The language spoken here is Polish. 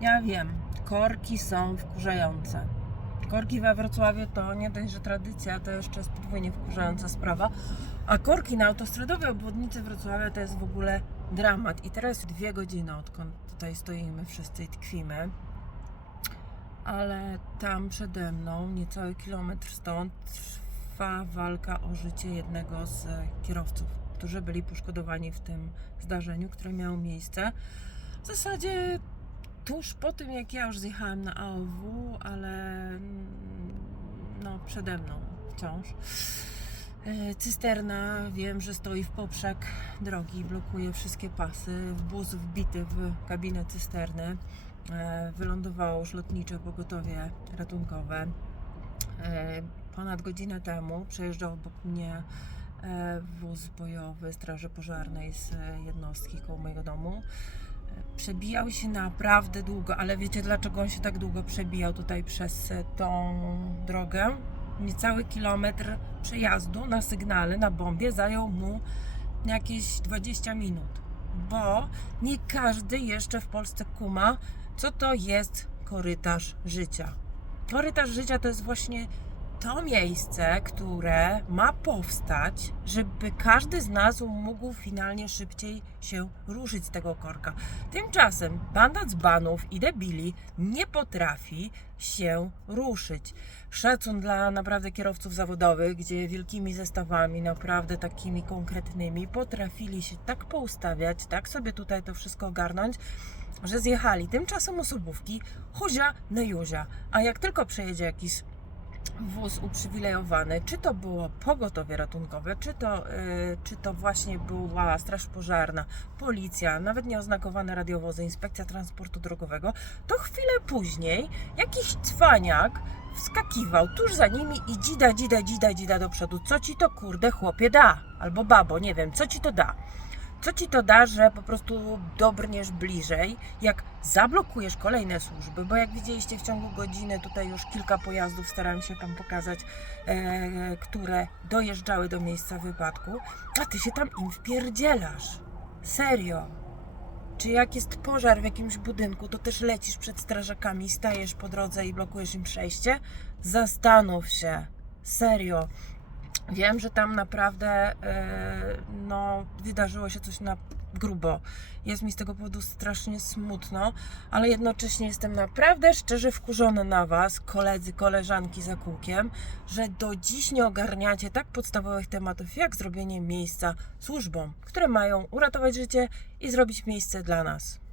Ja wiem, korki są wkurzające. Korki we Wrocławiu to nie dość, że tradycja, to jeszcze jest podwójnie wkurzająca sprawa. A korki na autostradowej obwodnicy Wrocławia to jest w ogóle dramat. I teraz dwie godziny, odkąd tutaj stoimy wszyscy i tkwimy. Ale tam przede mną, niecały kilometr stąd, trwa walka o życie jednego z kierowców, którzy byli poszkodowani w tym zdarzeniu, które miało miejsce. W zasadzie tuż po tym, jak ja już zjechałam na AOW, ale mm, no przede mną wciąż. E, Cysterna wiem, że stoi w poprzek drogi, blokuje wszystkie pasy. Wóz wbity w kabinę cysterny. E, Wylądowało już lotnicze pogotowie ratunkowe. E, Ponad godzinę temu przejeżdżał obok mnie wóz bojowy Straży Pożarnej z jednostki koło mojego domu. Przebijał się naprawdę długo, ale wiecie dlaczego on się tak długo przebijał tutaj przez e, tą drogę? Niecały kilometr przejazdu na sygnale, na bombie zajął mu jakieś 20 minut, bo nie każdy jeszcze w Polsce kuma, co to jest korytarz życia. Korytarz życia to jest właśnie to miejsce, które ma powstać, żeby każdy z nas mógł finalnie szybciej się ruszyć z tego korka. Tymczasem banda dzbanów i debili nie potrafi się ruszyć. Szacun dla naprawdę kierowców zawodowych, gdzie wielkimi zestawami, naprawdę takimi konkretnymi, potrafili się tak poustawiać, tak sobie tutaj to wszystko ogarnąć, że zjechali. Tymczasem osobówki huzia na juzia. A jak tylko przejedzie jakiś wóz uprzywilejowany, czy to było pogotowie ratunkowe, czy to, yy, czy to właśnie była straż pożarna, policja, nawet nieoznakowane radiowozy, inspekcja transportu drogowego, to chwilę później jakiś cwaniak wskakiwał tuż za nimi i dzida, dzida, dzida, dzida do przodu. Co ci to kurde chłopie da? Albo babo, nie wiem, co ci to da? Co ci to da, że po prostu dobrniesz bliżej, jak zablokujesz kolejne służby, bo jak widzieliście w ciągu godziny tutaj już kilka pojazdów starałem się Wam pokazać, e, które dojeżdżały do miejsca wypadku, a Ty się tam im wpierdzielasz. Serio. Czy jak jest pożar w jakimś budynku, to też lecisz przed strażakami, stajesz po drodze i blokujesz im przejście? Zastanów się. Serio. Wiem, że tam naprawdę e, no, wydarzyło się coś na grubo. Jest mi z tego powodu strasznie smutno, ale jednocześnie jestem naprawdę szczerze wkurzony na Was, koledzy, koleżanki za kółkiem, że do dziś nie ogarniacie tak podstawowych tematów, jak zrobienie miejsca służbom, które mają uratować życie i zrobić miejsce dla nas.